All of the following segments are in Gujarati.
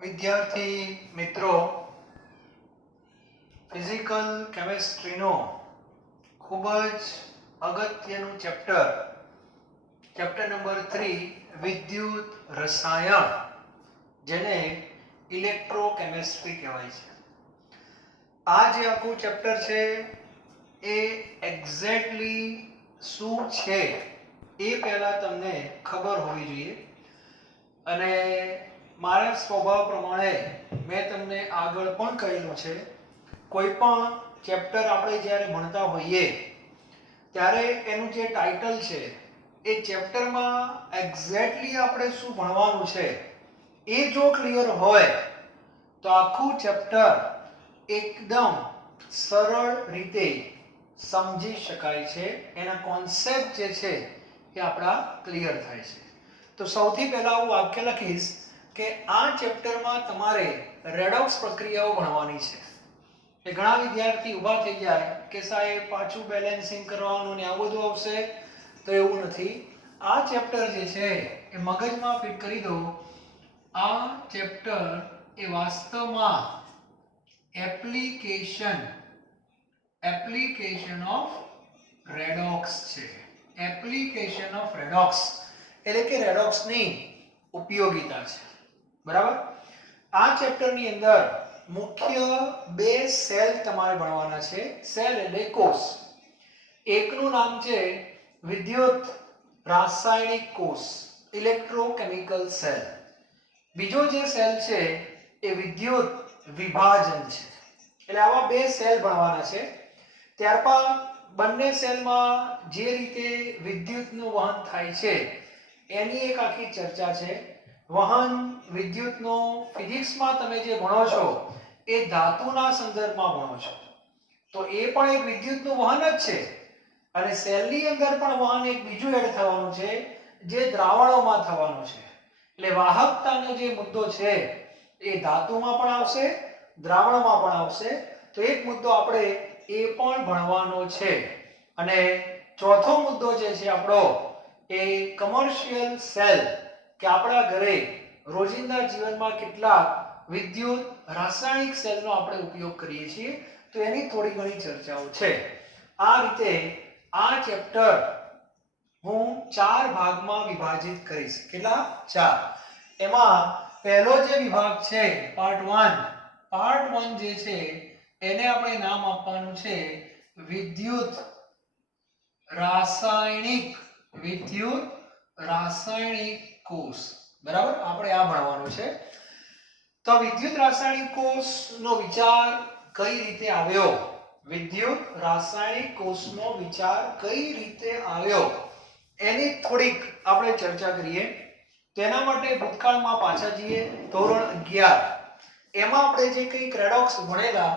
વિદ્યાર્થી મિત્રો, ફિઝિકલ કેમેસ્ટ્રીનો ખૂબ જ અગત્યનું ચેપ્ટર નંબર 3 વિદ્યુત રસાયણ, જેને ઇલેક્ટ્રોકેમિસ્ટ્રી કહેવાય છે. આ જે આખું ચેપ્ટર છે એ એક્ઝેક્ટલી શું છે એ પહેલા તમને ખબર હોવી જોઈએ. અને મારા સ્વભાવ પ્રમાણે મેં તમને આગળ પણ કહેલું છે, કોઈ પણ ચેપ્ટર આપણે જ્યારે ભણતા હોઈએ ત્યારે એનું જે ટાઇટલ છે એ ચેપ્ટરમાં એક્ઝેક્ટલી આપણે શું ભણવાનું છે એ જો ક્લિયર હોય તો આખું ચેપ્ટર એકદમ સરળ રીતે સમજી શકાય છે, એના કોન્સેપ્ટ જે છે એ આપણા ક્લિયર થાય છે. તો સૌથી પહેલા હું વાક્ય લખીશ કે આ ચેપ્ટરમાં તમારે રેડોક્સ પ્રક્રિયાઓ ભણવાની છે. એ ઘણા વિદ્યાર્થી ઊભા થઈ જાય કે સાહેબ પાછું બેલેન્સિંગ કરવાનું ને આવું બધું આવશે, તો એવું નથી. આ ચેપ્ટર જે છે એ મગજમાં ફિટ કરી દો. આ ચેપ્ટર એ વાસ્તવમાં એપ્લિકેશન ઓફ રેડોક્સ છે. એપ્લિકેશન ઓફ રેડોક્સ એટલે કે રેડોક્સની ઉપયોગિતા છે. બરાબર. આ ચેપ્ટરની અંદર મુખ્ય બે સેલ તમારે ભણવાના છે. સેલ એટલે કોષ. એકનું નામ છે વિદ્યુત રાસાયણિક કોષ, ઇલેક્ટ્રોકેમિકલ સેલ. બીજો જે સેલ છે એ વિદ્યુત વિભાજન છે. એટલે આવા બે સેલ ભણવાના છે. ત્યારબાદ બંને સેલમાં જે રીતે વિદ્યુતનું વહન થાય છે એની એક આખી ચર્ચા છે. વહન વિદ્યુતનો ફિઝિક્સમાં તમે જે ભણો છો એ ધાતુના સંદર્ભમાં ભણો છો, તો એ પણ એક વિદ્યુતનું વહન જ છે. અને સેલની અંદર પણ વહન એક બીજું એડ થવાનું છે, જે દ્રાવણોમાં થવાનું છે. એટલે વાહકતાનો જે મુદ્દો છે એ ધાતુમાં પણ આવશે, દ્રાવણમાં પણ આવશે. તો એક મુદ્દો આપણે એ પણ ભણવાનો છે. અને ચોથો મુદ્દો જે છે આપણો એ કમર્શિયલ સેલ, કે આપણા ઘરે રોજિંદા જીવનમાં કેટલા વિદ્યુત રાસાયણિક સેલનો આપણે ઉપયોગ કરીએ છીએ, તો એની થોડી ઘણી ચર્ચાઓ છે. આ રીતે આ ચેપ્ટર હું 4 ભાગમાં વિભાજિત કરીશ. કેટલા? 4. એમાં પહેલો જે વિભાગ છે પાર્ટ 1 જે છે એને આપણે નામ આપવાનું છે વિદ્યુત રાસાયણિક કોષ. બરાબર, આપણે આ ભણવાનું છે. તો વિદ્યુત રાસાયણિક કોષનો વિચાર કઈ રીતે આવ્યો, વિદ્યુત રાસાયણિક કોષનો વિચાર કઈ રીતે આવ્યો એની થોડીક આપણે ચર્ચા કરીએ. તેના માટે ભૂતકાળમાં પાછા જઈએ. ધોરણ 11 એમાં આપણે જે કંઈક રેડોક્સ ભણેલા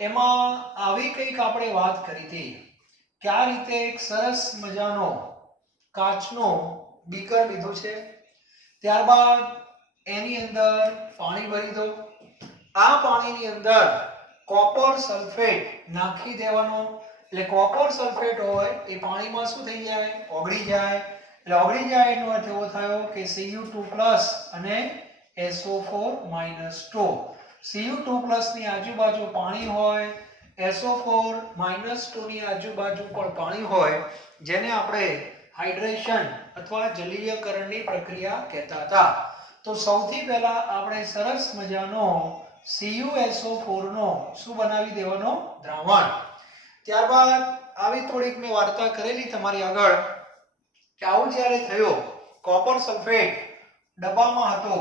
એમાં આવી કંઈક આપણે વાત કરી હતી કે આ રીતે એક સરસ મજાનો કાચનો બીકર લીધું છે. ત્યારબાદ એની અંદર પાણી ભરી દો. આ પાણીની અંદર કોપર સલ્ફેટ નાખી દેવાનો. એટલે કોપર સલ્ફેટ હોય એ પાણીમાં શું થઈ જાય? ઓગળી જાય. એટલે ઓગળી જાય એનો અર્થ એવો થયો કે Cu2+ અને SO4-2. Cu2+ ની આજુબાજુ પાણી હોય, SO4-2 ની આજુબાજુ પણ પાણી હોય, જેને આપણે હાઇડ્રેશન અથવા જલીયકરણની પ્રક્રિયા કહેતા હતા. તો સૌથી પહેલા આપણે સરસ મજાનો CuSO4 નો શું બનાવી દેવાનો? દ્રાવણ. ત્યારબાદ આવી થોડીક મેં વાર્તા કરેલી તમારી આગળ કે આવું જ્યારે થયો, કોપર સલ્ફેટ ડબ્બામાં હતો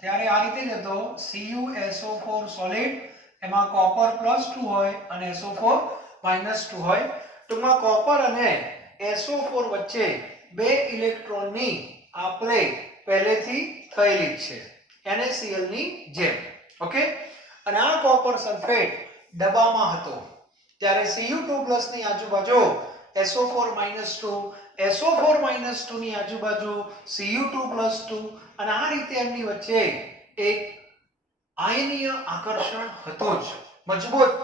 ત્યારે આ રીતે જ હતો. CuSO4 સોલિડ, એમાં કોપર +2 હોય અને SO4-2 હોય. ટૂંકમાં કોપર અને SO4 વચ્ચે બે ઇલેક્ટ્રોનની આપલે પહેલેથી થયેલી છે, NaCl ની જેમ. ઓકે. અને આ કોપર સલ્ફેટ ડબ્બામાં હતો ત્યારે Cu2+ ની આજુબાજુ SO4-2 ની આજુબાજુ Cu2+2, અને આ રીતે એમની વચ્ચે એક આયનીય આકર્ષણ હતું જ મજબૂત.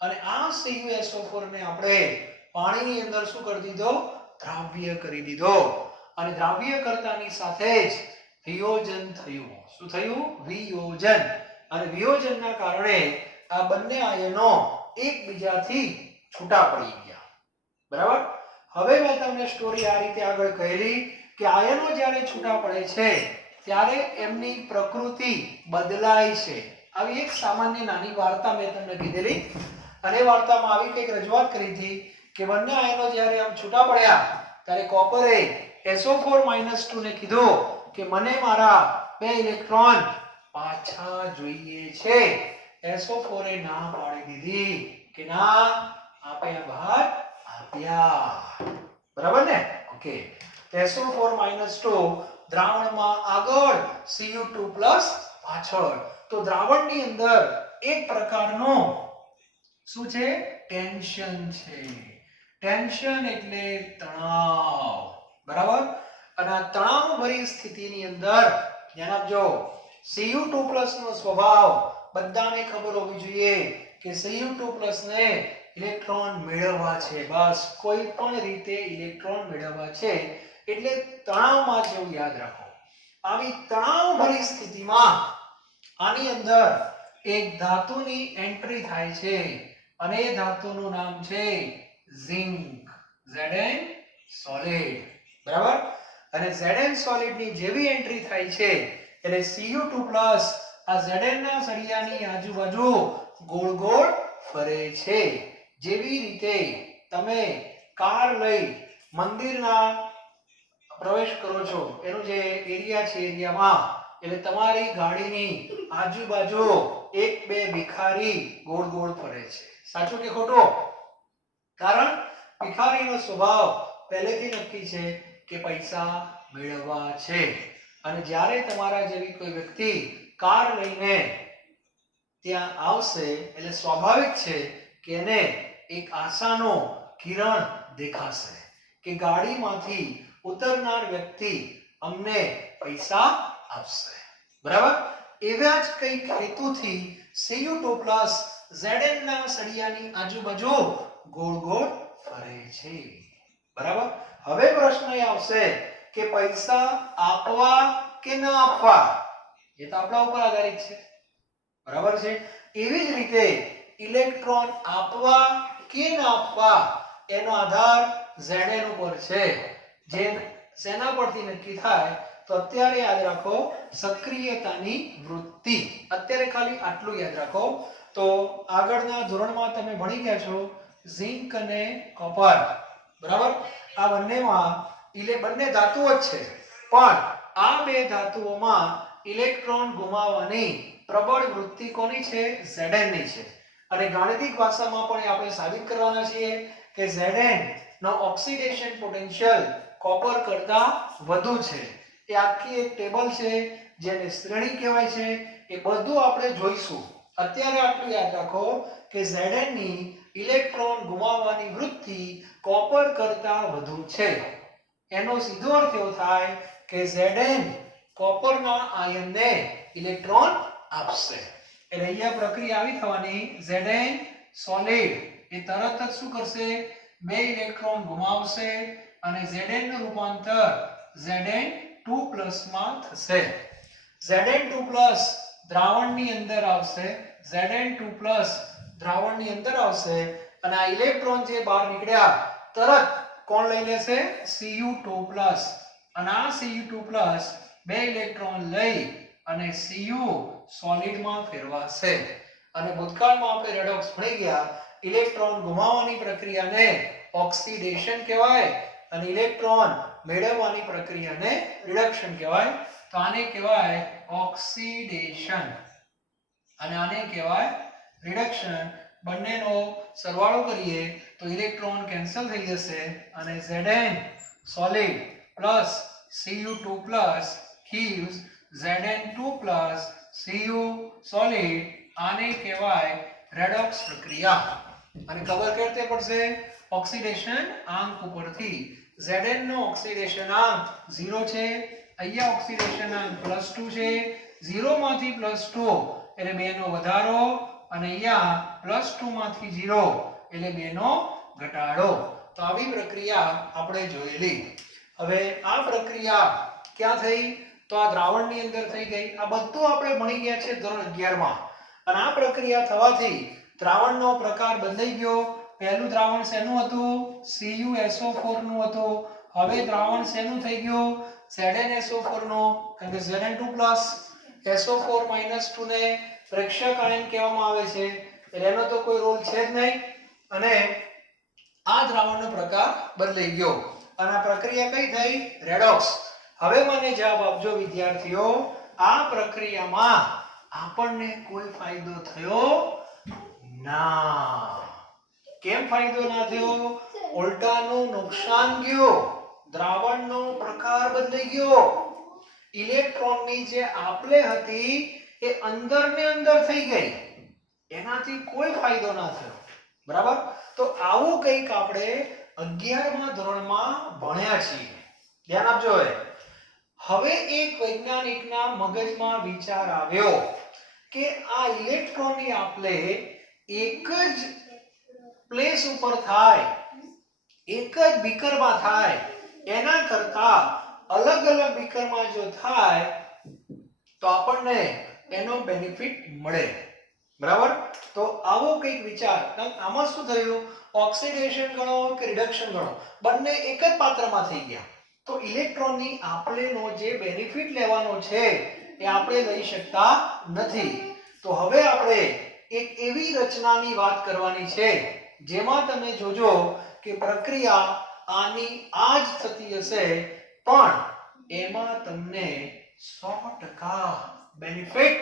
અને આ CuSO4 ને આપણે પાણીની અંદર શું કરી દીધો? દ્રાવ્ય કરી દીધો. અને દ્રાવ્ય કરતાની સાથે જ વિયોજન થયું. શું થયું? વિયોજન. અને વિયોજનના કારણે આ બંને આયનો એકબીજાથી છૂટા પડી ગયા. બરાબર? હવે મેં તમને સ્ટોરી આ રીતે આગળ કહેલી કે આયનો જ્યારે છૂટા પડે છે ત્યારે એમની પ્રકૃતિ બદલાય છે. આવી એક સામાન્ય નાની વાર્તા મેં તમને કીધેલી અને વાર્તામાં આવી કંઈક રજૂઆત કરી હતી કે બંને આયનો જ્યારે આમ છૂટા પડ્યા ત્યારે કોપરે SO4-2 ને કીધું કે મને મારા 2 ઇલેક્ટ્રોન પાછા જોઈએ છે. SO4 એ ના પાડી દીધી કે ના આપણે બહાર આપ્યા. બરાબર ને? ઓકે. SO4-2 દ્રાવણમાં આગળ, Cu2+ પાછળ. તો દ્રાવણની અંદર એક પ્રકારનો શું છે? ટેન્શન છે. ટેન્શન એટલે તણાવ. બરાબર? અને આ તણાવભરી સ્થિતિની અંદર ધ્યાન આપજો, Cu2+ નો સ્વભાવ બધાને ખબર હોવી જોઈએ કે Cu2+ ને ઇલેક્ટ્રોન મેળવવા છે. બસ કોઈ પણ રીતે ઇલેક્ટ્રોન મેળવવા છે એટલે તણાવમાં છે એવું યાદ રાખો. આવી તણાવભરી સ્થિતિમાં આની અંદર એક ધાતુની એન્ટ્રી થાય છે અને એ ધાતુનું નામ છે ઝિંક. Zn solid. બરાબર? અને Zn સોલિડ ની જેવી એન્ટ્રી થાય છે એટલે Cu2+ આ Zn ના સળિયાની આજુબાજુ ગોળ ગોળ ફરે છે. જેવી રીતે તમે કાર લઈ મંદિરના પ્રવેશ કરો છો, એનું જે એરિયા છે એરિયામાં, એટલે તમારી ગાડીની આજુબાજુ એક બે ભિખારી ગોળ ગોળ ફરે છે. સાચું કે ખોટું? કારણ ભિખારીનો સ્વભાવ પહેલેથી નક્કી છે કે પૈસા મેળવવા છે. અને જ્યારે તમારા જેવી કોઈ વ્યક્તિ કાર લઈને ત્યાં આવશે એટલે સ્વાભાવિક છે કે એને એક આશાનો કિરણ દેખાશે કે ગાડીમાંથી ઉતરનાર વ્યક્તિ અમને પૈસા આપશે. બરાબર? એવા જ કંઈક હેતુથી Cu2+ Zn ના સળિયાની આજુબાજુ ગોળ ગોળ ફરે છે. બરાબર? હવે પ્રશ્ન એ આવશે કે પૈસા આપવા કે ન આપવા, એ તો આપણા ઉપર આધારિત છે. બરાબર છે? એવી જ રીતે ઇલેક્ટ્રોન આપવા કે ન આપવા એનો આધાર Zn ઉપર છે. જે શેના પરથી નક્કી થાય? તો અત્યારે યાદ રાખો, સક્રિયતાની વૃત્તિ. અત્યારે ખાલી આટલું યાદ રાખો. તો આગળના ધોરણમાં તમે ભણી ગયા છો ઝિંક અને કોપર. બરાબર? આ બંનેમાં બંને ધાતુઓ જ છે, પણ આ બે ધાતુઓમાં ઇલેક્ટ્રોન ગુમાવવાની પ્રબળ વૃત્તિ કોની છે? Zn ની છે. અને ગાણિતિક ભાષામાં પણ આપણે સાબિત કરવાના છીએ કે Zn નો ઓક્સિડેશન પોટેન્શિયલ કોપર કરતા વધુ છે. એ આખી એક ટેબલ છે જેને શ્રેણી કહેવાય છે. એ બધું આપણે જોઈશું. અત્યારે આટલું યાદ રાખો કે Zn ની ઇલેક્ટ્રોન ગુમાવવાની વૃત્તિ કોપર કરતા વધુ છે. એનો સીધો અર્થ એવો થાય કે Zn કોપરના આયનને ઇલેક્ટ્રોન આપશે. એટલે અહીંયા પ્રક્રિયા આવી થવાની, Zn સોલિડ એ તરત જ શું કરશે? 2 ઇલેક્ટ્રોન ગુમાવશે અને Zn નું રૂપાંતર Zn2+ માં થશે. Zn2+ દ્રાવણની અંદર આવશે. Zn2+ દ્રાવણની અંદર આવશે અને આ ઇલેક્ટ્રોન જે બહાર નીકળ્યા તરત કોણ લઈ લેશે? Cu2+. અને આ Cu2+ 2 ઇલેક્ટ્રોન લઈ અને Cu સોલિડમાં ફેરવાશે. અને ભૂતકાળમાં આપણે રેડોક્સ ભણી ગયા, ઇલેક્ટ્રોન ગુમાવવાની પ્રક્રિયાને ઓક્સિડેશન કહેવાય અને ઇલેક્ટ્રોન મેળવવાની પ્રક્રિયાને રિડક્શન કહેવાય. તો આને કહેવાય ઓક્સિડેશન અને આને કહેવાય રિડક્શન. બંનેનો સરવાળો કરીએ તો ઇલેક્ટ્રોન કેન્સલ થઈ જશે અને Zn solid plus Cu2+ gives Zn2+ Cu solid. આને કહેવાય રેડોક્સ પ્રક્રિયા. અને ખબર કેવી રીતે પડશે? ઓક્સિડેશન આંક ઉપરથી. Zn નો ઓક્સિડેશન આંક 0 છે, અહીંયા ઓક્સિડેશન આંક +2 છે. 0 માંથી +2 એટલે 2 નો વધારો અને અહીંયા +2 માંથી 0 એટલે 2 નો ઘટાડો. તો આવી પ્રક્રિયા આપણે જોયેલી. હવે આ પ્રક્રિયા ક્યાં થઈ? તો આ દ્રાવણની અંદર થઈ ગઈ. આ બધું આપણે ભણી ગયા છે ધોરણ 11 માં. અને આ પ્રક્રિયા થવાથી દ્રાવણનો પ્રકાર બદલાઈ ગયો. પહેલું દ્રાવણ શેનું હતું? CuSO4 નું હતું. હવે દ્રાવણ શેનું થઈ ગયું? ZnSO4 નું. કારણ કે Zn2+ SO4 - 2 ને પ્રેક્ષક આયન કહેવામાં આવે છે. એનો તો કોઈ રોલ છે જ નહીં. અને આ દ્રાવણનો પ્રકાર બદલાઈ ગયો. અને આ પ્રક્રિયા કઈ થઈ? રેડોક્સ. હવે મને જવાબ આપજો વિદ્યાર્થીઓ, આ પ્રક્રિયામાં આપણને કોઈ ફાયદો થયો ના. કેમ ફાયદો ના થયો? ઉલટાનું નુકસાન ગયું. દ્રાવણનો પ્રકાર બદલાઈ ગયો. ઇલેક્ટ્રોનની જે આપલે હતી એ અંદર ને અંદર થઈ ગઈ. એનાથી કોઈ ફાયદો ના થયો. બરાબર? તો આવું કંઈક આપણે 11મા ધોરણમાં ભણ્યા છીએ. ધ્યાન આપજો. હવે એક વૈજ્ઞાનિકના મગજમાં વિચાર આવ્યો કે આ ઇલેક્ટ્રોનની આપલે એક જ પ્લેસ ઉપર થાય, એક જ બીકરમાં થાય, એના કરતા અલગ અલગ બીકરમાં જો થાય તો આપણને એનો બેનિફિટ મળે. બરાબર? તો આવો કંઈક વિચાર. આમાં શું થયું? ઓક્સિડેશન ગણો કે રિડક્શન ગણો, બંને એક જ પાત્રમાં થઈ ગયા. તો ઇલેક્ટ્રોનની આપલેનો જે બેનિફિટ લેવાનો છે એ આપણે લઈ શકતા નથી. તો હવે આપણે એક એવી રચનાની વાત કરવાની છે જેમાં તમે જોજો કે પ્રક્રિયા આની આ જ થતી હશે, પણ એમાં તમને 100% બેનિફિટ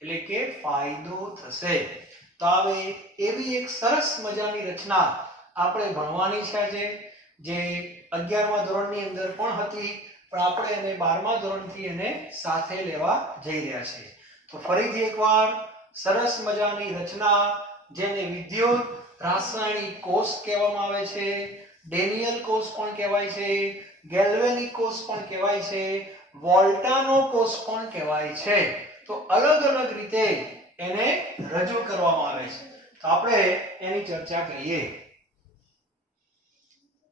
એટલે કે ફાયદો થશે. તો હવે એવી એક સરસ મજાની રચના આપણે ભણવાની છે આજે, જે 11મા ધોરણની અંદર પણ હતી, પણ આપણે એને 12મા ધોરણથી એને સાથે લેવા જઈ રહ્યા છીએ. તો ફરીથી એકવાર સરસ મજાની રચના, જેને વિદ્યુત રાસાયણિક કોષ કહેવામાં આવે છે, ડેનિયલ કોષ પણ કહેવાય છે, ગેલ્વેનિક કોષ પણ કહેવાય છે, વોલ્ટાનો કોષ પણ કહેવાય છે. તો અલગ અલગ રીતે એને રજૂ કરવામાં આવે છે. તો આપણે એની ચર્ચા કરીએ.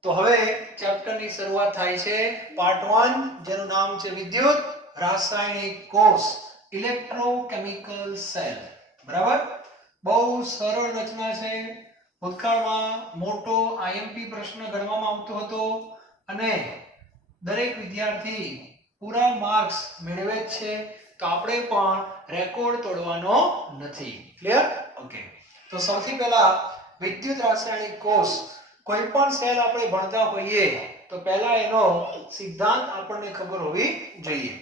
તો હવે ચેપ્ટરની શરૂઆત થાય છે. પાર્ટ 1, જેનું નામ છે વિદ્યુત રાસાયણિક કોષ, ઇલેક્ટ્રોકેમિકલ સેલ. બરાબર? બહુ સરળ રચના છે. ભૂતકાળમાં મોટો આઈએમપી પ્રશ્ન ગણવામાં આવતો હતો અને દરેક વિદ્યાર્થી પૂરા માર્ક્સ મેળવે જ છે. તો આપણે પણ રેકોર્ડ તોડવાનો નથી. ક્લિયર? ઓકે. તો સૌથી પહેલા વિદ્યુત રાસાયણિક કોષ, કોઈ પણ સેલ આપણે ભણતા હોઈએ તો પહેલા એનો સિદ્ધાંત આપણને ખબર હોવી જોઈએ.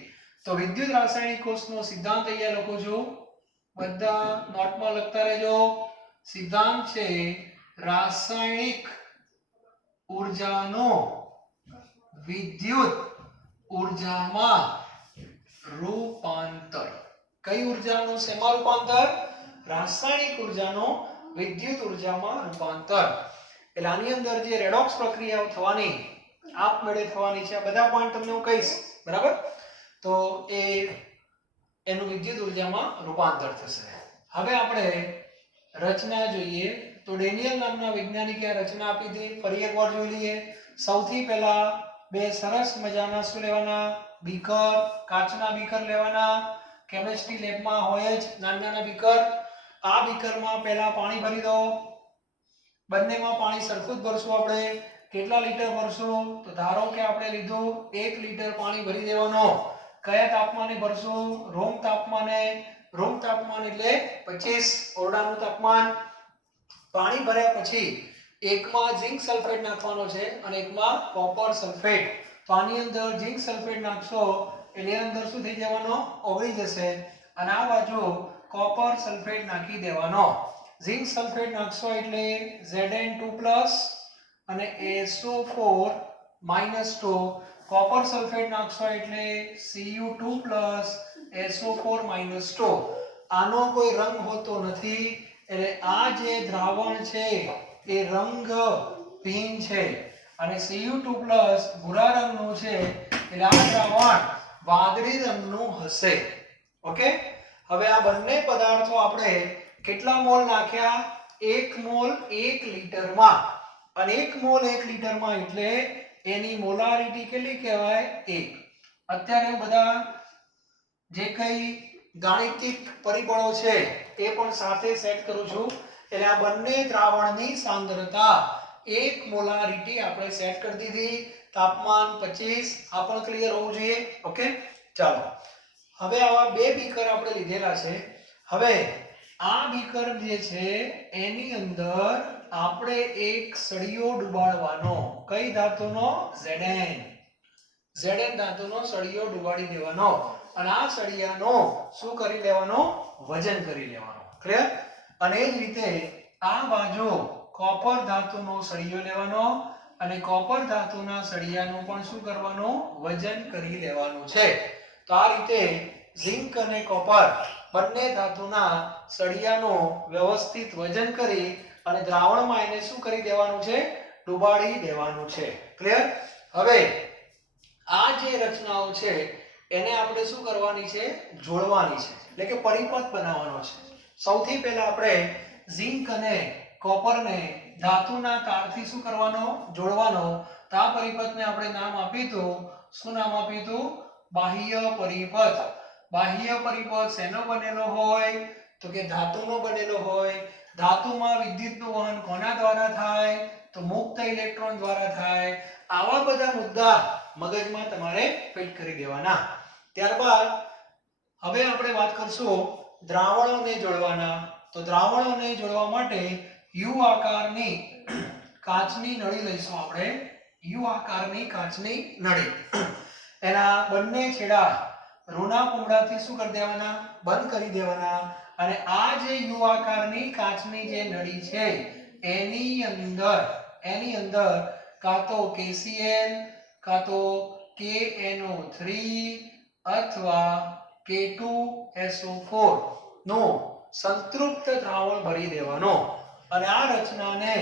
તો વિદ્યુત રાસાયણિક કોષનો સિદ્ધાંત અહીંયા લખું છું, બધા નોટમાં લખતા રહેજો. સિદ્ધાંત છે રાસાયણિક ઊર્જાનો વિદ્યુત ઊર્જામાં રૂપાંતર. કઈ ઊર્જાનું શેમાં રૂપાંતર? રાસાયણિક ઊર્જાનો વિદ્યુત ઊર્જામાં રૂપાંતર. એટલે આની અંદર જે રેડોક્સ પ્રક્રિયાઓ થવાની, આપમેળે થવાની છે, આ બધા પોઈન્ટ તમને હું કહીશ. બરાબર? તો એનું વિદ્યુત ઊર્જામાં રૂપાંતર થશે. હવે આપણે રચના જોઈએ. તો ડેનિયલ નામના વૈજ્ઞાનિકે આ રચના આપી હતી. ફરી એકવાર જોઈ લઈએ. સૌથી પહેલા બે સરસ મજાના શું લેવાના? બીકર, કાચના બીકર લેવાના. કેમિસ્ટ્રી લેબમાં હોય જ નાના બીકર. આ બીકરમાં પહેલા પાણી ભરી દો. બંનેમાં પાણી સરખું જ ભરશું આપણે. કેટલા લીટર ભરશું? તો ધારો કે આપણે લીધું 1 લીટર પાણી ભરી દેવાનો. કયા તાપમાને ભરશું? રૂમ તાપમાને. રૂમ તાપમાન એટલે 25, ઓરડાનું તાપમાન. પાણી ભર્યા પછી એકમાં ઝિંક સલ્ફેટ નાખવાનો છે અને એકમાં કોપર સલ્ફેટ. તો આની અંદર ઝિંક સલ્ફેટ નાખશો, એની અંદર શું થઈ જવાનો? ઓગળી જશે. અને આ બાજુ કોપર સલ્ફેટ નાખી દેવાનો. ઝિંક સલ્ફેટ નાખશો એટલે Zn2+ અને SO4 - 2. કોપર સલ્ફેટ નાખશો એટલે Cu2+ SO4 - 2. આનો કોઈ રંગ હોતો નથી, એટલે આ જે દ્રાવણ છે એ રંગહીન છે અને Cu2+ ભૂરા રંગનું છે, એટલે આ દ્રાવણ વાદળી રંગનું હશે. ઓકે? હવે આ બંને પદાર્થો આપણે કેટલા મોલ નાખ્યા? 1 મોલ 1 લીટરમાં. અને 1 મોલ 1 લીટરમાં એટલે એની મોલારિટી કેટલી કહેવાય? 1. અત્યારે બધા જે કઈ ગાણિતિક પરિબળો છે એ પણ સાથે સેટ કરું છું એટલે આ બંને દ્રાવણની સાંદ્રતા 1 મોલારિટી આપણે સેટ કરી દીધી તાપમાન 25 આ પણ ક્લિયર હોવું જોઈએ ઓકે ચાલો હવે આવા બે બીકર આપણે લીધેલા છે હવે આ બીકર જે છે એની અંદર આપણે એક સળિયો ડુબાડવાનો કઈ ધાતુનો Zn ધાતુનો સળિયો ડુબાડી દેવાનો અને આ સળિયાનો શું કરી લેવાનો વજન કરી લેવાનો ક્લિયર અને એ જ રીતે આ બાજુ કોપર ધાતુનો સળિયો લેવાનો અને કોપર ધાતુના સળિયાનું પણ શું કરવાનું વજન કરી લેવાનું છે તો આ રીતે ઝિંક અને કોપર બંને ધાતુના સળિયાનું વ્યવસ્થિત વજન કરી અને દ્રાવણમાં એને શું કરી દેવાનું છે ડુબાડી દેવાનું છે ક્લિયર હવે આ જે રચનાઓ છે એને આપણે શું કરવાની છે જોડવાની છે એટલે કે પરિપથ બનાવવાનો છે સૌથી પહેલા આપણે ઝિંક અને કોપરને ધાતુના તારથી શું કરવાનો જોડવાનો તો આ પરિપથને આપણે નામ આપ્યું હતું શું નામ આપ્યું હતું બાહ્ય પરિપથ શેનો બનેલો હોય તો કે ધાતુનો બનેલો હોય ધાતુમાં વિદ્યુતનું વહન કોના દ્વારા થાય તો મુક્ત ઇલેક્ટ્રોન દ્વારા થાય આવા બધા મુદ્દા મગજમાં તમારે ફિટ કરી દેવાના ત્યારબાદ હવે આપણે વાત કરશું દ્રાવણોને જોડવાના તો દ્રાવણોને જોડવા માટે યુ આકારની કાચની નળી લઈશું આપણે યુ આકારની કાચની નળી એના બંને છેડા ઋણા કુંડાથી શું કરી દેવાના બંધ કરી દેવાના અને આ જે યુ આકારની કાચની જે નળી છે એની અંદર કાં તો KCl કાં તો KNO3 અથવા K2SO4 નું સંતૃપ્ત દ્રાવણ ભરી દેવાનો અને આ રચનાને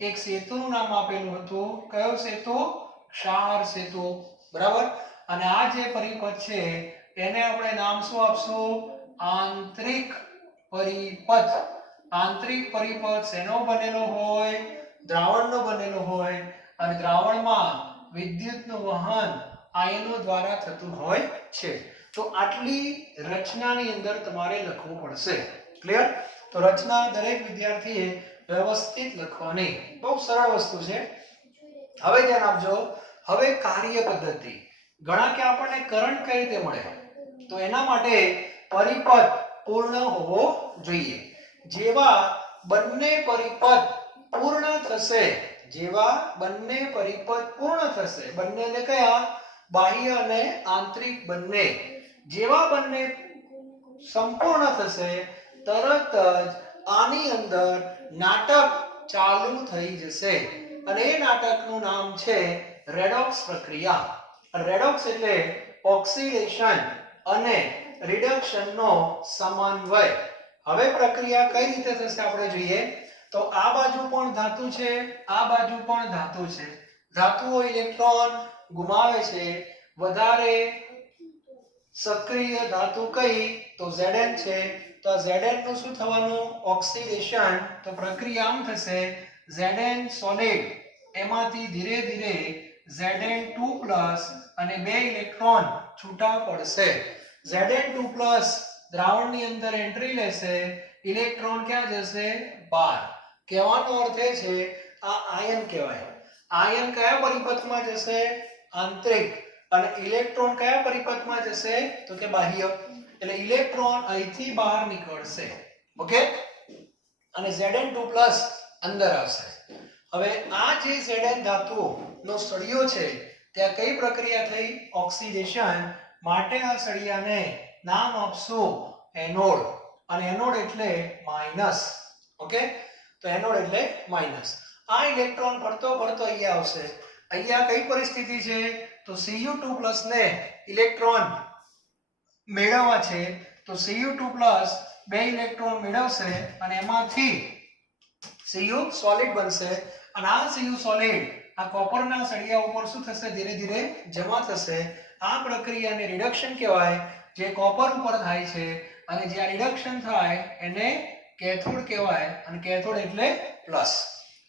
એક સેતુનું નામ આપેલું હતું કયો સેતુ ક્ષાર સેતુ બરાબર અને આ જે પરિપથ છે એને આપણે નામ શું આપશું આંતરિક પરિપથ શેનો બનેલો હોય દ્રાવણનો બનેલો હોય અને દ્રાવણમાં વિદ્યુતનું વહન આયનો દ્વારા થતું હોય છે તો આટલી રચનાની અંદર તમારે લખવું પડશે ક્લિયર તો રચના દરેક વિદ્યાર્થીએ વ્યવસ્થિત લખવાની બહુ સરળ વસ્તુ છે હવે ધ્યાન આપજો હવે કાર્ય પદ્ધતિ ઘણા કે આપણને કરંટ કઈ રીતે મળે તો એના માટે પરિપથ પૂર્ણ હોવો જોઈએ જેવા બંને પરિપથ પૂર્ણ થશે બંને એટલે કયા બાહ્ય અને આંતરિક બંને જેવા બંને સંપૂર્ણ થશે તરત જ આની અંદર નાટક ચાલુ થઈ જશે અને એ નાટકનું નામ છે રેડોક્સ પ્રક્રિયા રેડોક્સ એટલે ઓક્સિડેશન અને રિડક્શનનો સમન્વય હવે પ્રક્રિયા કઈ રીતે થશે આપણે જોઈએ તો આ બાજુ પણ ધાતુ છે આ બાજુ પણ ધાતુ છે ધાતુઓ ઇલેક્ટ્રોન ગુમાવે છે વધારે સક્રિય ધાતુ કઈ તો Zn છે તો Zn નું શું થવાનું ઓક્સિડેશન તો પ્રક્રિયા આમ થશે Zn સોલિડ એમાંથી ધીરે ધીરે Zn2+ અને બે ઇલેક્ટ્રોન છૂટા પડશે Zn2+ દ્રાવણની અંદર એન્ટ્રી લેશે ઇલેક્ટ્રોન ક્યાં જશે બહાર કહેવાનો અર્થ એ છે આ આયન કહેવાય આયન કયા પરિપથમાં જશે આંતરિક અને ઇલેક્ટ્રોન કયા પરિપથમાં જશે તો કે બાહ્ય એટલે ઇલેક્ટ્રોન અહીંથી બહાર નીકળશે ઓકે અને Zn2+ અંદર આવશે હવે આ જે Zn ધાતુનો સળિયો છે ત્યાં કઈ પ્રક્રિયા થઈ ઓક્સિડેશન માટે આ સળિયાને નામ આપશું એનોડ અને એનોડ એટલે માઈનસ ઓકે તો એનોડ એટલે માઈનસ આ ઇલેક્ટ્રોન ફરતો અહીંયા આવશે અહીંયા કઈ પરિસ્થિતિ છે તો Cu2+ ને ઇલેક્ટ્રોન મેળવવા છે તો Cu2+ બે ઇલેક્ટ્રોન મેળવશે અને એમાંથી Cu સોલિડ બનશે અને આ Cu સોલિડ આ કોપરના સળિયા ઉપર શું થશે ધીરે ધીરે જમા થશે આ પ્રક્રિયાને રિડક્શન કહેવાય જે કોપર ઉપર થાય છે અને જે રિડક્શન થાય એને કેથોડ કહેવાય અને કેથોડ એટલે પ્લસ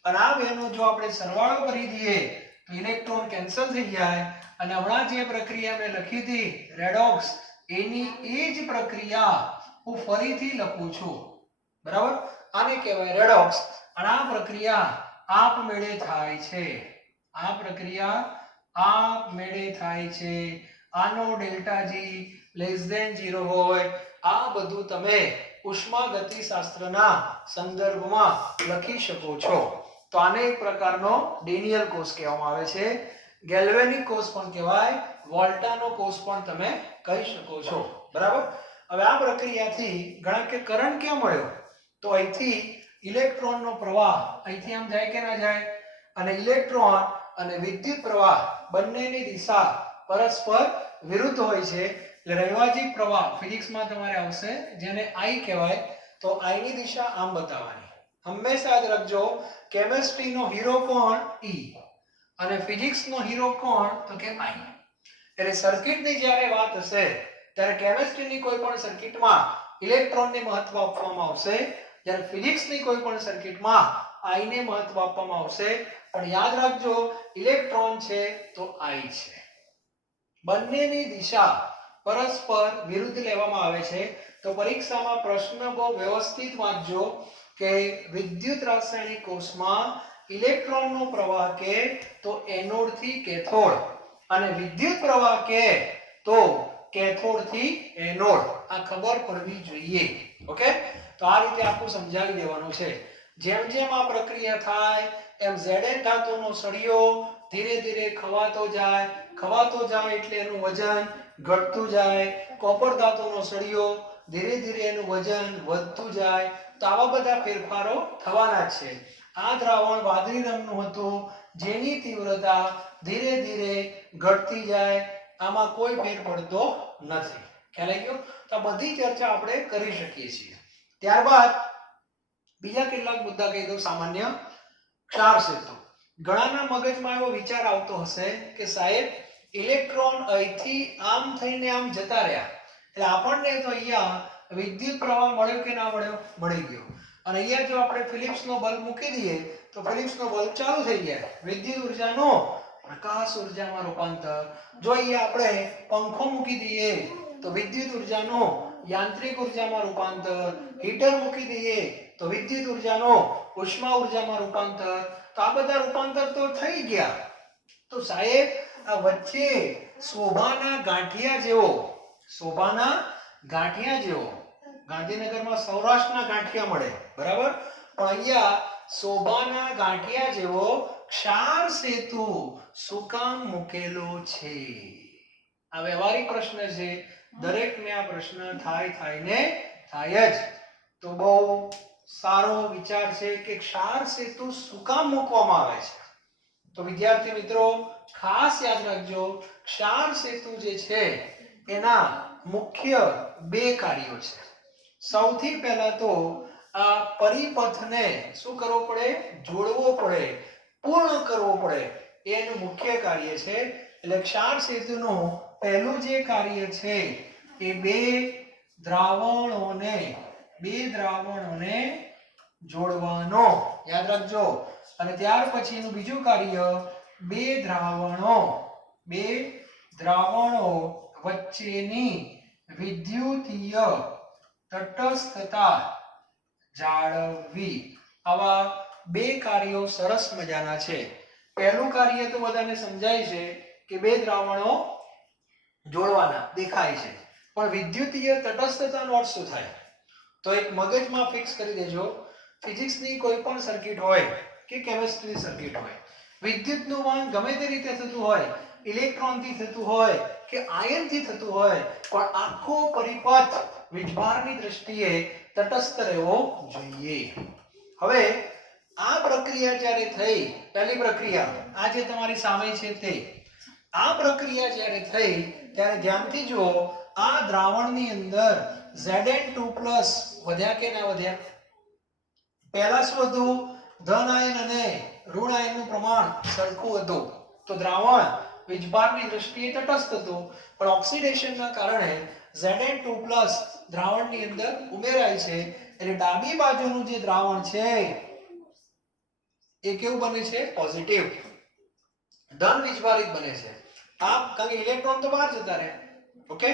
અને આ બેનો જો આપણે સરવાળો કરી દઈએ તો ઇલેક્ટ્રોન કેન્સલ થઈ જાય અને હમણાં જે પ્રક્રિયા મેં લખી હતી રેડોક્સ એની એ જ પ્રક્રિયા હું ફરીથી લખું છું, બરાબર? આને કહેવાય રેડોક્સ. અને આ પ્રક્રિયા આપમેળે થાય છે. આ પ્રક્રિયા આપમેળે થાય છે. આનો ડેલ્ટા જી લેસ ધેન 0 હોય. આ બધું તમે ઉષ્માગતિશાસ્ત્રના સંદર્ભમાં લખી શકો છો. તો આને એક પ્રકારનો ડેનિયલ કોષ કહેવામાં આવે છે. ગેલ્વેનિક કોષ પણ કહેવાય, વોલ્ટાનો કોષ પણ તમે કહી શકો છો, બરાબર? હવે આ પ્રક્રિયાથી ઘણા કે કરંટ ક્યાં મળ્યો? તો અહીંથી ઇલેક્ટ્રોનનો પ્રવાહ અહીંથી આમ જાય કે ના જાય? અને ઇલેક્ટ્રોન અને વિદ્યુત પ્રવાહ બંનેની દિશા પરસ્પર વિરુદ્ધ હોય છે. એટલે રૈવાજિક પ્રવાહ ફિઝિક્સમાં તમારે આવશે જેને I કહેવાય. તો I ની દિશા આમ બતાવવાની. હંમેશા યાદ રાખજો, કેમિસ્ટ્રીનો હીરો કોણ? E. અને ફિઝિક્સનો હીરો કોણ? તો કે I. એટલે સર્કિટની જ્યારે વાત હશે ત્યારે કેમિસ્ટ્રીની કોઈ પણ સર્કિટમાં ઇલેક્ટ્રોનને મહત્વ આપવામાં આવશે, જ્યારે ફિઝિક્સની કોઈ પણ સર્કિટમાં I ને મહત્વ આપવામાં આવશે. પણ યાદ રાખજો, ઇલેક્ટ્રોન છે તો I છે. બંનેની દિશા પરસ્પર વિરુદ્ધ લેવામાં આવે છે. તો પરીક્ષામાં પ્રશ્ન બહુ વ્યવસ્થિત વાંચજો કે વિદ્યુત રાસાયણિક કોષમાં ઇલેક્ટ્રોનનો પ્રવાહ કે તો એનોડ થી કેથોડ અને વિદ્યુત પ્રવાહ કે તો કેથોડ થી એનોડ. આ ખબર પડવી જોઈએ. ઓકે, તો આ રીતે આખું સમજાવી દેવાનું છે. જેમ જેમ આ પ્રક્રિયા થાય એમ Zn ધાતુનો સળિયો ધીરે ધીરે ખવાતો જાય એટલે એનું વજન ઘટતું જાય. કોપર ધાતુનો સળિયો ધીરે ધીરે એનું વજન વધતું જાય. તો આવા બધા ફેરફારો થવાના છે. આ દ્રાવણ વાદળી રંગનું હતું જેની તીવ્રતા ધીરે ધીરે ઘટતી જાય. આમાં કોઈ ફેર પડતો નથી. ખ્યાલ આવી ગયો? તો આ બધી ચર્ચા આપણે કરી શકીએ છીએ. ત્યારબાદ બીજા કેટલાક મુદ્દા કહી દઉં. સામાન્ય ક્ષાર સેતુ. ઘણાના મગજમાં એવો વિચાર આવતો હશે કે સાહેબ ઇલેક્ટ્રોન અહીંથી આમ થઈને આમ જતા રહ્યા એટલે આપણને તો અહીંયા વિદ્યુત પ્રવાહ મળ્યો કે ના મળ્યો? મળી ગયો. અને અહીંયા જો આપણે ફિલિપ્સનો બલ્બ મૂકી દઈએ તો ફિલિપ્સનો બલ્બ ચાલુ થઈ જાય. વિદ્યુત ઉર્જાનો પ્રકાશ ઉર્જામાં રૂપાંતર. જો અહીંયા આપણે પંખો મૂકી દઈએ તો વિદ્યુત ઉર્જાનો યાંત્રિક ઉર્જામાં રૂપાંતર. હીટર મૂકી દઈએ તો વિદ્યુત ઉર્જાનો ઉષ્મા ઉર્જામાં રૂપાંતર. તો આ બધા રૂપાંતર તો થઈ ગયા. તો સાહેબ આ વચ્ચે શોભાના ગાંઠિયા જેવો ગાંધીનગરમાં સૌરાષ્ટ્રના ગાંઠિયા મળે, બરાબર? પણ અહીંયા શોભાના ગાંઠિયા જેવો ક્ષાર સેતુ શું કામ મૂકેલો છે? આ વ્યવહારિક પ્રશ્ન છે. દરેકને આ પ્રશ્ન થાય જ. તો બહુ સારો વિચાર છે કે ક્ષાર સેતુ શું કામ મૂકવામાં આવે છે? તો વિદ્યાર્થી મિત્રો ખાસ યાદ રાખજો, ક્ષાર સેતુ જે છે એના મુખ્ય બે કાર્યો છે. સૌથી પહેલા તો આ પરિપથને શું કરવો પડે? જોડવો પડે, પૂર્ણ કરવો પડે. એનું મુખ્ય કાર્ય છે. એટલે ક્ષાર સેતુનું પહેલું જે કાર્ય છે એ બે દ્રાવણોને જોડવાનો. યાદ રાખજો. અને ત્યાર પછીનું બીજું કાર્ય બે દ્રાવણો વચ્ચેની વિદ્યુતીય તટસ્થતા જાળવવી. આવા બે કાર્યો સરસ મજાના છે. પહેલું કાર્ય તો બધાને સમજાય છે કે બે દ્રાવણો જોડવાના દેખાય છે. પણ વિદ્યુતીય તટસ્થતાનો અર્થ શું થાય? તો એક મગજમાં ફિક્સ કરી દેજો. ફિઝિક્સની કોઈ પણ સર્કિટ હોય કે કેમિસ્ટ્રીની સર્કિટ હોય, વિદ્યુતનું વહન ગમે તે રીતે થતું હોય, ઇલેક્ટ્રોનથી થતું હોય કે આયનથી થતું હોય, પણ આખો પરિપથ વીજભારની દ્રષ્ટિએ તટસ્થ રહેવો જોઈએ. હવે આ પ્રક્રિયા જ્યારે થઈ, પહેલી પ્રક્રિયા આ જે તમારી સામે છે તે, આ પ્રક્રિયા જ્યારે થઈ ત્યારે ધ્યાનથી જુઓ, આ દ્રાવણની અંદર Zn2+ વધ્યા કે ના વધ્યા? પહેલા શું હતું? ધન આયન અને ઋણ આયનનું પ્રમાણ સરખું હતું. તો દ્રાવણ વીજભારની દ્રષ્ટિએ તટસ્થ હતું. પણ ઓક્સિડેશનના કારણે Zn2+ દ્રાવણની અંદર ઉમેરાય છે. એટલે ડાબી બાજુનું જે દ્રાવણ છે એ કેવું બને છે? પોઝિટિવ, ધન વીજભારિત બને છે. કારણ કે ઇલેક્ટ્રોન તો બહાર જતા રહે. ઓકે,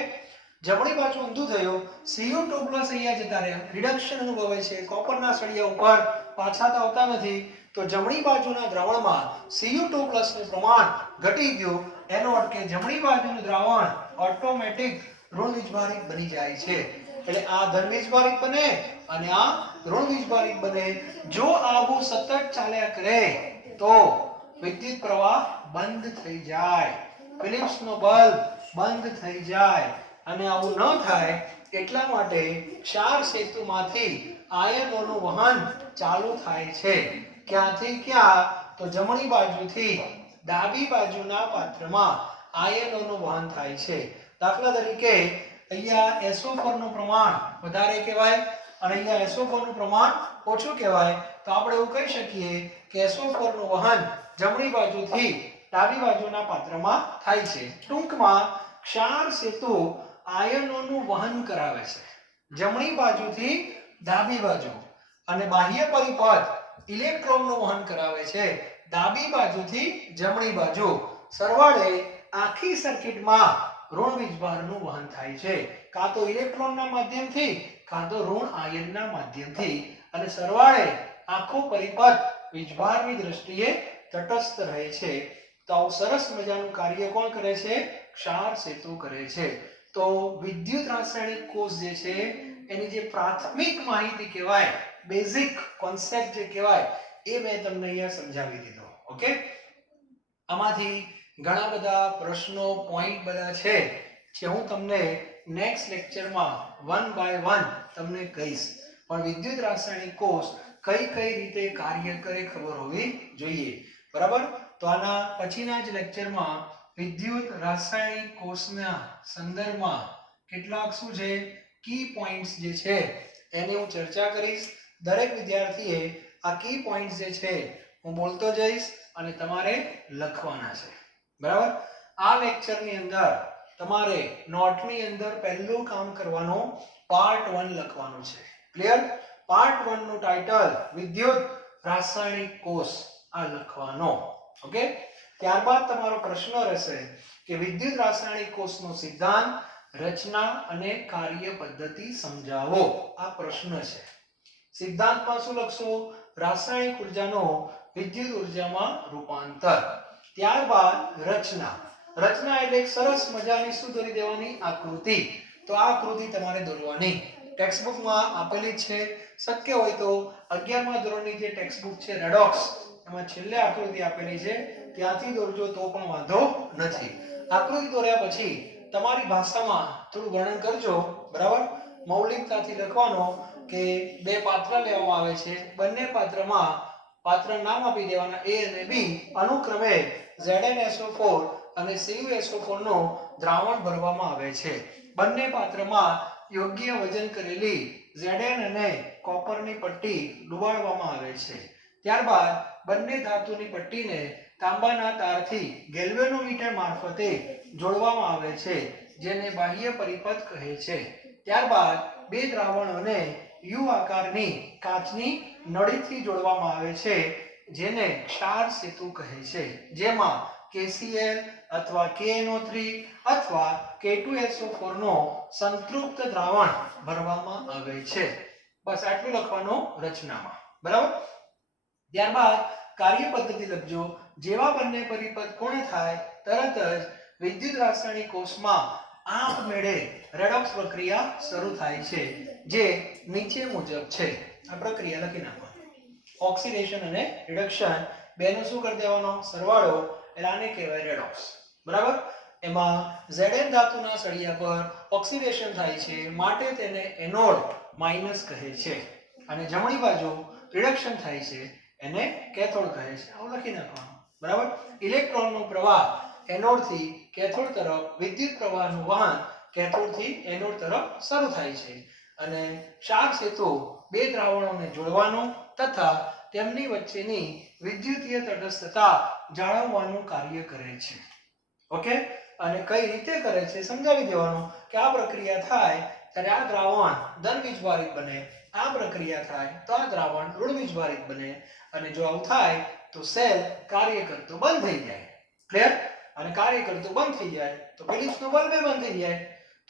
જમણી બાજુ ઊંધું થયું, Cu2+ અહીંયા જતા રહ્યા, રિડક્શન અનુભવે છે, કોપરના સળિયા ઉપર પાછા તો આવતા નથી, તો જમણી બાજુના દ્રાવણમાં Cu2+ નું પ્રમાણ ઘટી ગયું, એનો અર્થ કે જમણી બાજુનું દ્રાવણ ઓટોમેટિક ઋણ વીજભારિત બની જાય છે. એટલે આ ધન વીજભારિત બને અને આ ઋણ વીજભારિત બને. જો આવું સતત ચાલ્યા કરે તો વિદ્યુત પ્રવાહ બંધ થઈ જાય, ફિલિપ્સનો બલ્બ બંધ થઈ જાય. અને આવું ન થાય એટલા માટે ક્ષાર સેતુમાંથી આયનોનું વહન ચાલુ થાય છે. ક્યાંથી ક્યાં? તો જમણી બાજુથી ડાબી બાજુના પાત્રમાં આયનોનું વહન થાય છે. દાખલા તરીકે અહીંયા SO4 નું પ્રમાણ વધારે કહેવાય અને અહીંયા SO4 નું પ્રમાણ ઓછું કહેવાય, તો આપણે એવું કહી શકીએ કે SO4 નું વહન જમણી બાજુથી ડાબી બાજુના પાત્રમાં થાય છે. ટૂંકમાં ક્ષાર સેતુ આયનોનું વહન કરાવે છે જમણી બાજુથી ડાબી બાજુ, અને બાહ્ય પરિપથ ઇલેક્ટ્રોનનું વહન કરાવે છે ડાબી બાજુથી જમણી બાજુ. સરવાળે આખી સર્કિટમાં ઋણ વીજભારનું વહન થાય છે, કાં તો ઇલેક્ટ્રોનના માધ્યમથી કાં તો ઋણ આયનના માધ્યમથી, અને સરવાળે આખો પરિપથ વીજભારની દ્રષ્ટિએ તટસ્થ રહે છે. તો આવું સરસ મજાનું કાર્ય કોણ કરે છે? ક્ષાર સેતુ કરે છે. તો વિદ્યુત રાસાયણિક કોષ જે છે એની જે પ્રાથમિક માહિતી કહેવાય, બેઝિક કોન્સેપ્ટ જે કહેવાય, એ મેં તમને અહીંયા સમજાવી દીધો. ઓકે, આમાંથી ઘણા બધા પ્રશ્નો પોઈન્ટ બધા છે જે હું તમને નેક્સ્ટ લેક્ચરમાં વન બાય વન તમને કહીશ. પણ વિદ્યુત રાસાયણિક કોષ કઈ કઈ રીતે કાર્ય કરે ખબર હોવી જોઈએ. બરાબર? તો આના પછીના જ લેક્ચરમાં વિદ્યુત રાસાયણિક કોષના સંદર્ભમાં કેટલાક શું છે કી પોઈન્ટ્સ જે છે એની હું ચર્ચા કરીશ. દરેક વિદ્યાર્થીએ આ કી પોઈન્ટ્સ જે છે હું બોલતો જઈશ અને તમારે લખવાના છે. બરાબર? આ લેક્ચરની અંદર તમારે નોટની અંદર પહેલું કામ કરવાનું પાર્ટ 1 લખવાનું છે. ક્લિયર? પાર્ટ 1 નું ટાઇટલ વિદ્યુત રાસાયણિક કોષ આ લખવાનો. ઓકે, ત્યારબાદ તમારો પ્રશ્ન રહેશે કે વિદ્યુત રાસાયણિક કોષનો સિદ્ધાંત, રચના અને કાર્ય પદ્ધતિ સમજાવો. આ પ્રશ્ન છે. સિદ્ધાંતમાં શું લખશો? રાસાયણિક ઉર્જાનો વિદ્યુત ઉર્જામાં રૂપાંતર. ત્યારબાદ રચના. રચના એટલે એક સરસ મજાની શું દોરી દેવાની? આકૃતિ. તો આ આકૃતિ તમારે દોરવાની. ટેક્સ્ટ બુકમાં આપેલી છે. શક્ય હોય તો 11મા ધોરણની જે ટેક્સ્ટ બુક છે રેડોક્સ, એમાં છેલ્લે આકૃતિ આપેલી છે, ત્યાંથી દોરજો તો પણ વાંધો નથી. આકૃતિ દોર્યા પછી તમારી ભાષામાં થોડું વર્ણન કરજો. બરાબર? મૌલિકતાથી લખવાનો કે બે પાત્ર લેવામાં આવે છે, બંને પાત્રમાં પાત્ર નામ આપી દેવાના A અને B, અનુક્રમે ZnSO4 અને CuSO4 નું દ્રાવણ ભરવામાં આવે છે. બંને પાત્રમાં યોગ્ય વજન કરેલી Zn અને કોપરની પટ્ટી ડુબાડવામાં આવે છે. ત્યારબાદ બંને ધાતુની પટ્ટીને તાંબાના તારથી ગેલ્વેનોમીટર મારફતે જોડવામાં આવે છે, જેને બાહ્ય પરિપથ કહે છે. ત્યારબાદ બે દ્રાવણોને U આકારની કાચની નળીથી જોડવામાં આવે છે, જેને ક્ષાર સેતુ કહે છે, જેમાં KCl અથવા KNO3 અથવા K2SO4 નો સંતૃપ્ત દ્રાવણ ભરવામાં આવે છે. બસ આટલું લખવાનું રચનામાં. બરાબર? ત્યારબાદ કાર્ય પદ્ધતિ લખજો. જેવા બંને પરિપથ પૂર્ણ થાય તરત જ વિદ્યુત રાસાયણિક કોષમાં આપમેળે રેડોક્સ પ્રક્રિયા શરૂ થાય છે, જે નીચે મુજબ છે. આ પ્રક્રિયા લખી નાખો. ઓક્સિડેશન અને રિડક્શન બેનો શું કરી દેવાનો? સરવાળો. એટલે આને કહેવાય રેડોક્સ. બરાબર? એમાં Zn ધાતુના સળિયા પર ઓક્સિડેશન થાય છે, માટે તેને એનોડ માઈનસ કહે છે, અને જમણી બાજુ રિડક્શન થાય છે, એને કેથોડ કહે છે. આવું લખી નાખવાનું. બરાબર? ઇલેક્ટ્રોનનો પ્રવાહ એનોડ થી કેથોડ તરફ, વિદ્યુત પ્રવાહનું વહન કેથોડ થી એનોડ તરફ શરૂ થાય છે, અને ક્ષાર સેતુ બે દ્રાવણોને જોડવાનું તથા તેમની વચ્ચેની વિદ્યુતીય તટસ્થતા જાળવવાનું કાર્ય કરે છે. ઓકે, અને કઈ રીતે કરે છે સમજાવી દેવાનું કે આ પ્રક્રિયા થાય ત્યારે આ દ્રાવણ ધન વીજભારિત બને, આ પ્રક્રિયા થાય તો આ દ્રાવણ ઋણ વીજભારિત બને, અને જો આવું થાય તો સેલ કાર્ય કરતો બંધ થઈ જાય. ક્લિયર? અને કાર્ય કરતો બંધ થઈ જાય તો ફિલિપ્સનો બલ્બ બંધ થઈ જાય.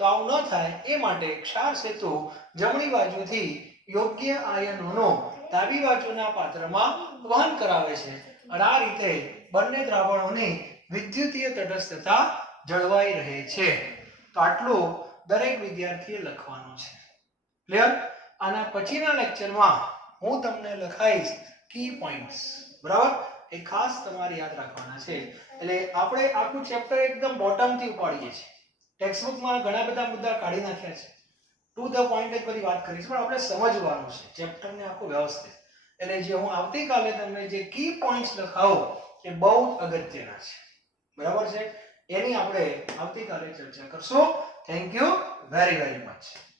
તો આવું ન થાય એ માટે ક્ષાર સેતુ જમણી બાજુથી યોગ્ય આયનોનો ડાબી બાજુના પાત્રમાં વહન કરાવે છે અને આ રીતે બંને દ્રાવણોની વિદ્યુતીય તટસ્થતા જળવાઈ રહે છે. તો આટલું દરેક વિદ્યાર્થીએ લખવાનું છે. ક્લિયર? આના પછીના લેક્ચરમાં હું તમને લખાઈશ કી પોઈન્ટ્સ. બરાબર? એ ખાસ તમારે યાદ રાખવાના છે. એટલે આપણે આખું ચેપ્ટર એકદમ બોટમ થી ઉપાડીએ છીએ. ટેક્સ્ટ બુકમાં ઘણા બધા મુદ્દા કાઢી નાખ્યા છે. ટુ ધ પોઈન્ટ એક બધી વાત કરી છે, પણ આપણે સમજવાનું છે ચેપ્ટરને આખું વ્યવસ્થિત. એટલે જે હું આવતીકાલે તમને જે કી પોઈન્ટ્સ લખાવું એ બહુ અગત્યના છે. બરાબર છે? એની આપણે આવતીકાલે ચર્ચા કરશું. Thank you very very much.